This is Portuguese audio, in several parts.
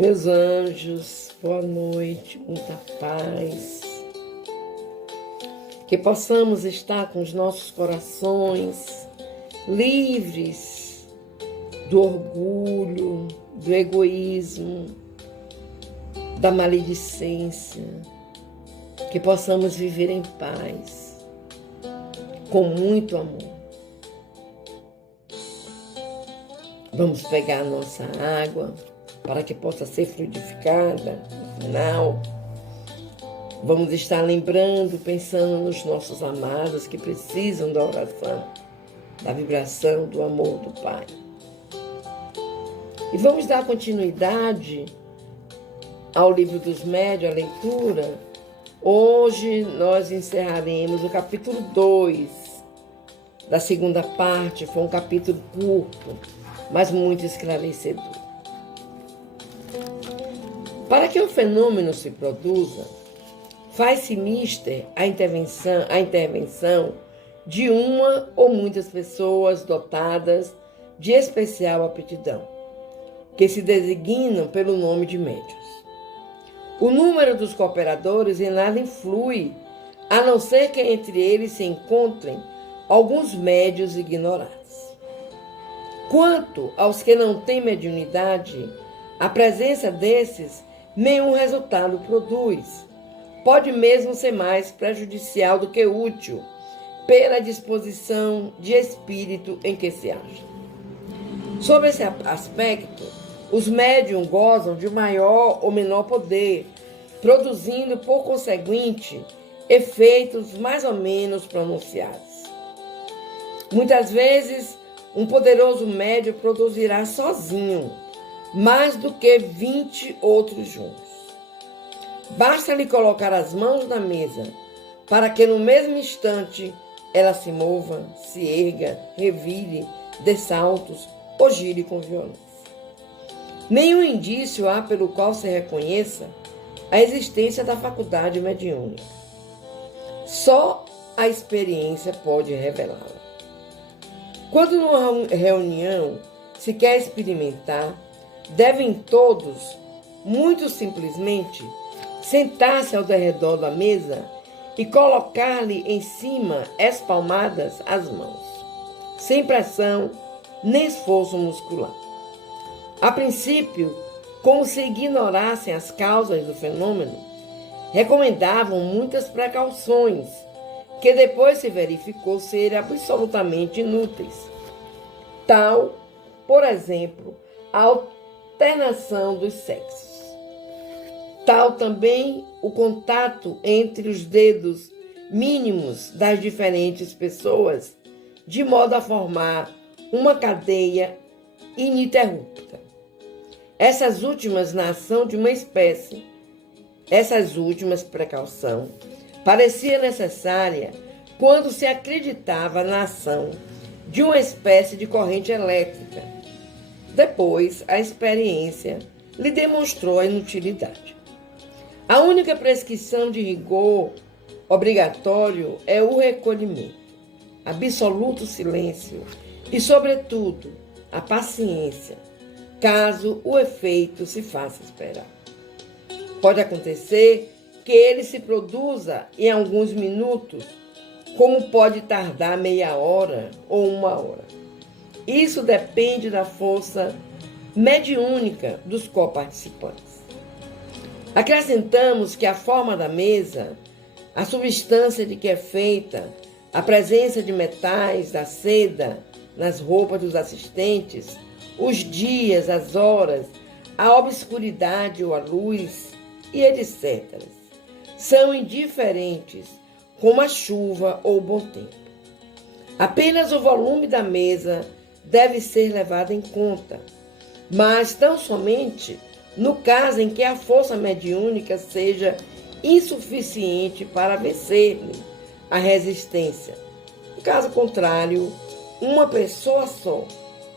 Meus anjos, boa noite, muita paz. Que possamos estar com os nossos corações livres do orgulho, do egoísmo, da maledicência. Que possamos viver em paz, com muito amor. Vamos pegar a nossa água para que possa ser fluidificada no final. Vamos estar lembrando, pensando nos nossos amados que precisam da oração, da vibração, do amor do Pai. E vamos dar continuidade ao livro dos médiuns, a leitura. Hoje nós encerraremos o capítulo 2 da segunda parte. Foi um capítulo curto, mas muito esclarecedor. Para que o fenômeno se produza, faz-se mister a intervenção de uma ou muitas pessoas dotadas de especial aptidão, que se designam pelo nome de médiuns. O número dos cooperadores em nada influi, a não ser que entre eles se encontrem alguns médiuns ignorados. Quanto aos que não têm mediunidade, a presença desses nenhum resultado produz. Pode mesmo ser mais prejudicial do que útil, pela disposição de espírito em que se acha. Sobre esse aspecto, os médiuns gozam de maior ou menor poder, produzindo, por conseguinte, efeitos mais ou menos pronunciados. Muitas vezes, um poderoso médium produzirá sozinho mais do que 20 outros juntos. Basta-lhe colocar as mãos na mesa para que no mesmo instante ela se mova, se erga, revire, dê saltos ou gire com violência. Nenhum indício há pelo qual se reconheça a existência da faculdade mediúnica. Só a experiência pode revelá-la. Quando numa reunião se quer experimentar, devem todos, muito simplesmente, sentar-se ao redor da mesa e colocar-lhe em cima, espalmadas, as mãos, sem pressão nem esforço muscular. A princípio, como se ignorassem as causas do fenômeno, recomendavam muitas precauções, que depois se verificou serem absolutamente inúteis. Tal, por exemplo, a alternação dos sexos. Tal também o contato entre os dedos mínimos das diferentes pessoas, de modo a formar uma cadeia ininterrupta. Essas últimas precaução parecia necessária quando se acreditava na ação de uma espécie de corrente elétrica. Depois, a experiência lhe demonstrou a inutilidade. A única prescrição de rigor obrigatório é o recolhimento, absoluto silêncio e, sobretudo, a paciência, caso o efeito se faça esperar. Pode acontecer que ele se produza em alguns minutos, como pode tardar meia hora ou uma hora. Isso depende da força mediúnica dos coparticipantes. Acrescentamos que a forma da mesa, a substância de que é feita, a presença de metais, da seda, nas roupas dos assistentes, os dias, as horas, a obscuridade ou a luz, e etc., são indiferentes, como a chuva ou o bom tempo. Apenas o volume da mesa deve ser levado em conta, mas tão somente no caso em que a força mediúnica seja insuficiente para vencer-lhe a resistência. No caso contrário, uma pessoa só,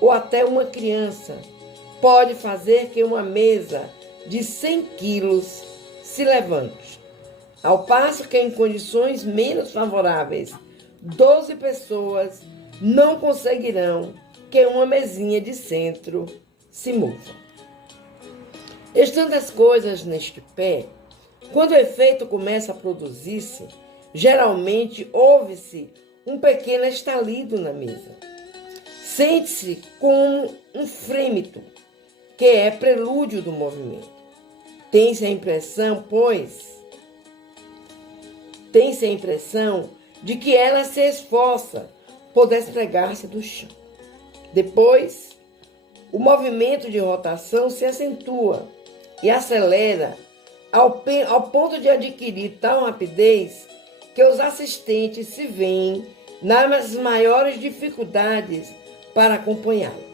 ou até uma criança, pode fazer que uma mesa de 100 quilos se levante, ao passo que em condições menos favoráveis, 12 pessoas não conseguirão que uma mesinha de centro se mova. Estando as coisas neste pé, quando o efeito começa a produzir-se, geralmente ouve-se um pequeno estalido na mesa. Sente-se como um frêmito, que é prelúdio do movimento. Tem-se a impressão, de que ela se esforça por despregar-se do chão. Depois, o movimento de rotação se acentua e acelera ao ponto de adquirir tal rapidez que os assistentes se veem nas maiores dificuldades para acompanhá-lo.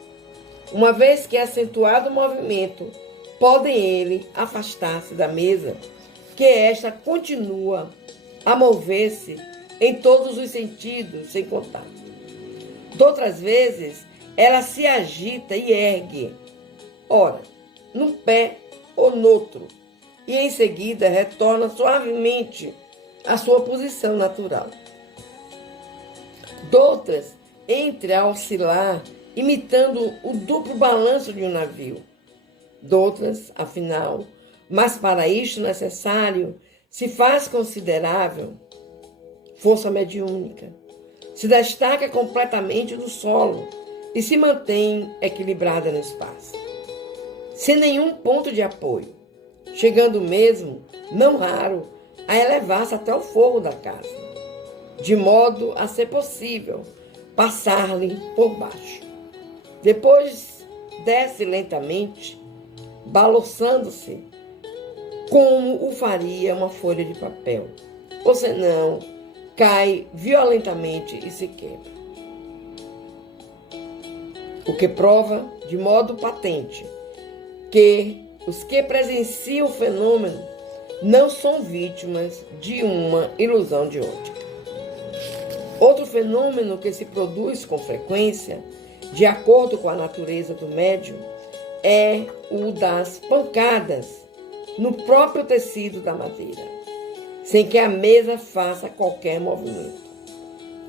Uma vez que é acentuado o movimento, podem ele afastar-se da mesa, que esta continua a mover-se em todos os sentidos, sem contato. Outras vezes, ela se agita e ergue, ora, num pé ou noutro, e em seguida retorna suavemente à sua posição natural. Outras, entre a oscilar, imitando o duplo balanço de um navio. Outras, afinal, mas para isto necessário, se faz considerável força mediúnica, se destaca completamente do solo e se mantém equilibrada no espaço, sem nenhum ponto de apoio, chegando mesmo, não raro, a elevar-se até o forro da casa, de modo a ser possível passar-lhe por baixo. Depois desce lentamente, balançando-se, como o faria uma folha de papel, ou senão cai violentamente e se quebra. O que prova de modo patente que os que presenciam o fenômeno não são vítimas de uma ilusão de ótica. Outro fenômeno que se produz com frequência, de acordo com a natureza do médium, é o das pancadas no próprio tecido da madeira, sem que a mesa faça qualquer movimento.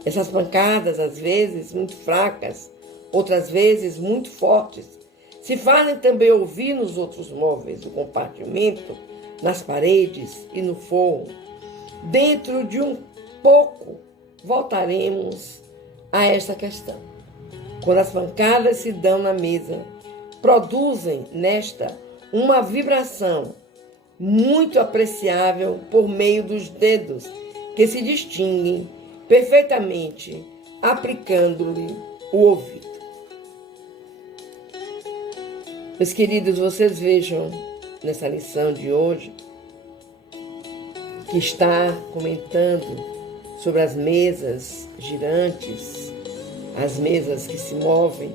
Essas pancadas, às vezes muito fracas, outras vezes muito fortes, se fazem também ouvir nos outros móveis do compartimento, nas paredes e no forro. Dentro de um pouco voltaremos a esta questão. Quando as pancadas se dão na mesa, produzem nesta uma vibração muito apreciável por meio dos dedos, que se distinguem perfeitamente aplicando-lhe o ouvido. Meus queridos, vocês vejam nessa lição de hoje que está comentando sobre as mesas girantes, as mesas que se movem,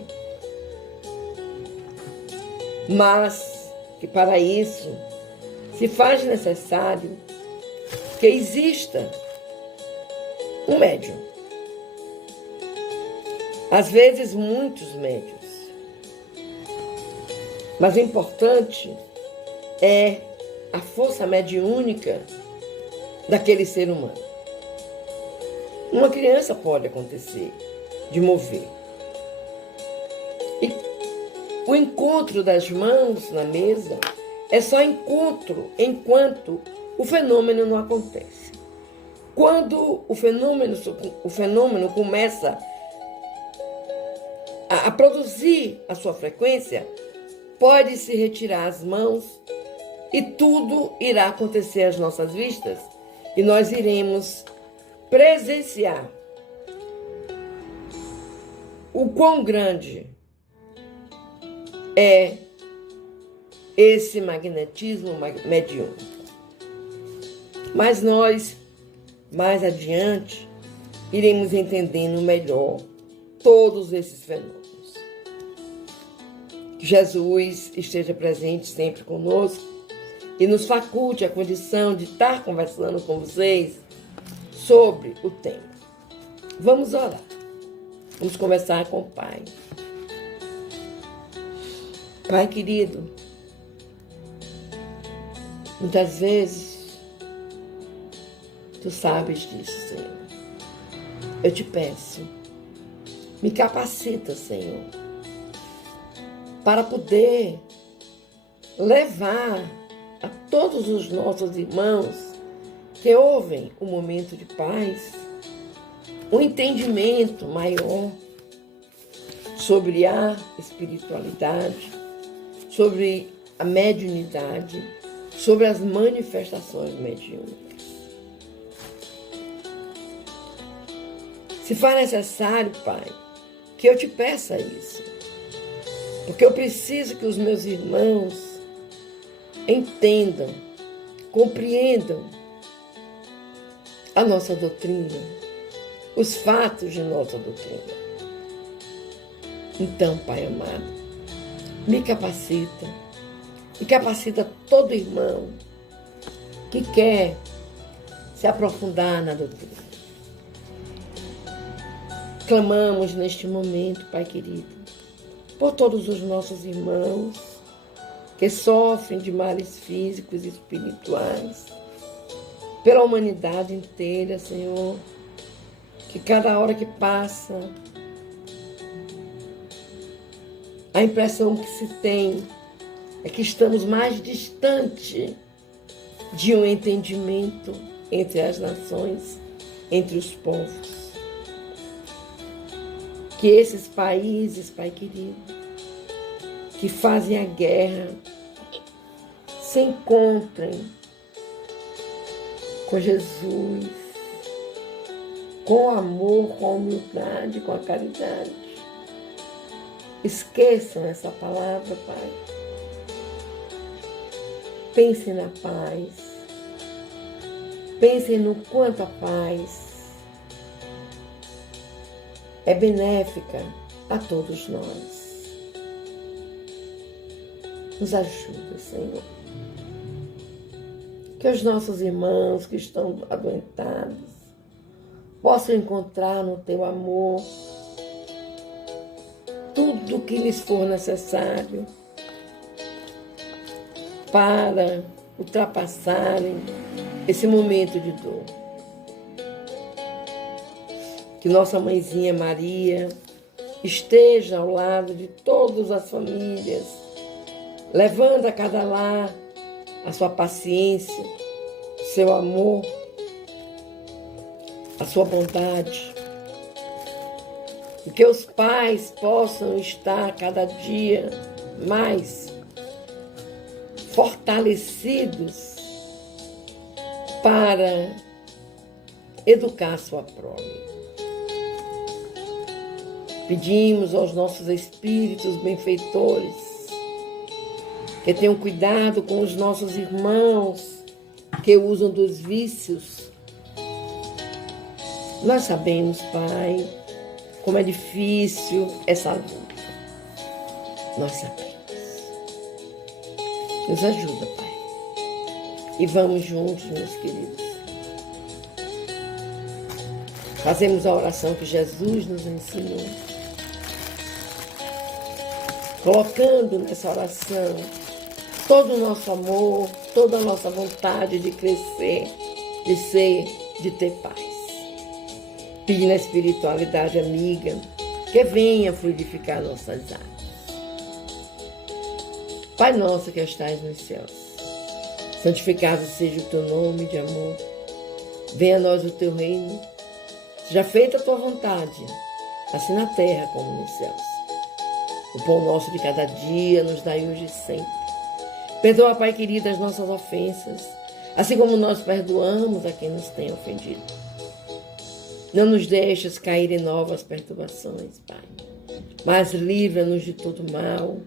mas que para isso se faz necessário que exista um médium. Às vezes, muitos médiuns. Mas o importante é a força mediúnica daquele ser humano. Uma criança pode acontecer de mover. E o encontro das mãos na mesa é só encontro enquanto o fenômeno não acontece. Quando o fenômeno começa a produzir a sua frequência, pode-se retirar as mãos e tudo irá acontecer às nossas vistas e nós iremos presenciar o quão grande é esse magnetismo mediúnico. Mas nós, mais adiante, iremos entendendo melhor todos esses fenômenos. Que Jesus esteja presente sempre conosco e nos faculte a condição de estar conversando com vocês sobre o tema. Vamos orar. Vamos conversar com o Pai. Pai querido, muitas vezes Tu sabes disso, Senhor. Eu te peço, me capacita, Senhor, para poder levar a todos os nossos irmãos que ouvem o momento de paz um entendimento maior sobre a espiritualidade, sobre a mediunidade, sobre as manifestações mediúnicas. Se for necessário, Pai, que eu te peça isso, porque eu preciso que os meus irmãos entendam, compreendam a nossa doutrina, os fatos de nossa doutrina. Então, Pai amado, me capacita todo irmão que quer se aprofundar na doutrina. Clamamos neste momento, Pai querido, por todos os nossos irmãos que sofrem de males físicos e espirituais, pela humanidade inteira, Senhor, que cada hora que passa, a impressão que se tem é que estamos mais distante de um entendimento entre as nações, entre os povos. Que esses países, Pai querido, que fazem a guerra, se encontrem com Jesus, com amor, com a humildade, com a caridade. Esqueçam essa palavra, Pai. Pensem na paz. Pensem no quanto a paz é benéfica a todos nós. Nos ajuda, Senhor. Que os nossos irmãos que estão adoentados possam encontrar no Teu amor tudo o que lhes for necessário para ultrapassarem esse momento de dor. Que nossa mãezinha Maria esteja ao lado de todas as famílias, levando a cada lar a sua paciência, o seu amor, a sua bondade. E que os pais possam estar cada dia mais fortalecidos para educar sua prole. Pedimos aos nossos espíritos benfeitores que tenham cuidado com os nossos irmãos que usam dos vícios. Nós sabemos, Pai, como é difícil essa luta. Nós sabemos. Nos ajuda, Pai. E vamos juntos, meus queridos. Fazemos a oração que Jesus nos ensinou. Colocando nessa oração todo o nosso amor, toda a nossa vontade de crescer, de ser, de ter paz. Pedindo a espiritualidade amiga que venha fluidificar nossas águas. Pai nosso que estais nos céus, santificado seja o teu nome de amor. Venha a nós o teu reino. Seja feita a tua vontade, assim na terra como nos céus. O pão nosso de cada dia nos dai hoje e sempre. Perdoa, Pai querido, as nossas ofensas, assim como nós perdoamos a quem nos tem ofendido. Não nos deixes cair em novas perturbações, Pai, mas livra-nos de todo mal,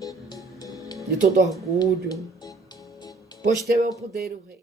de todo orgulho, pois teu é o poder, o reino.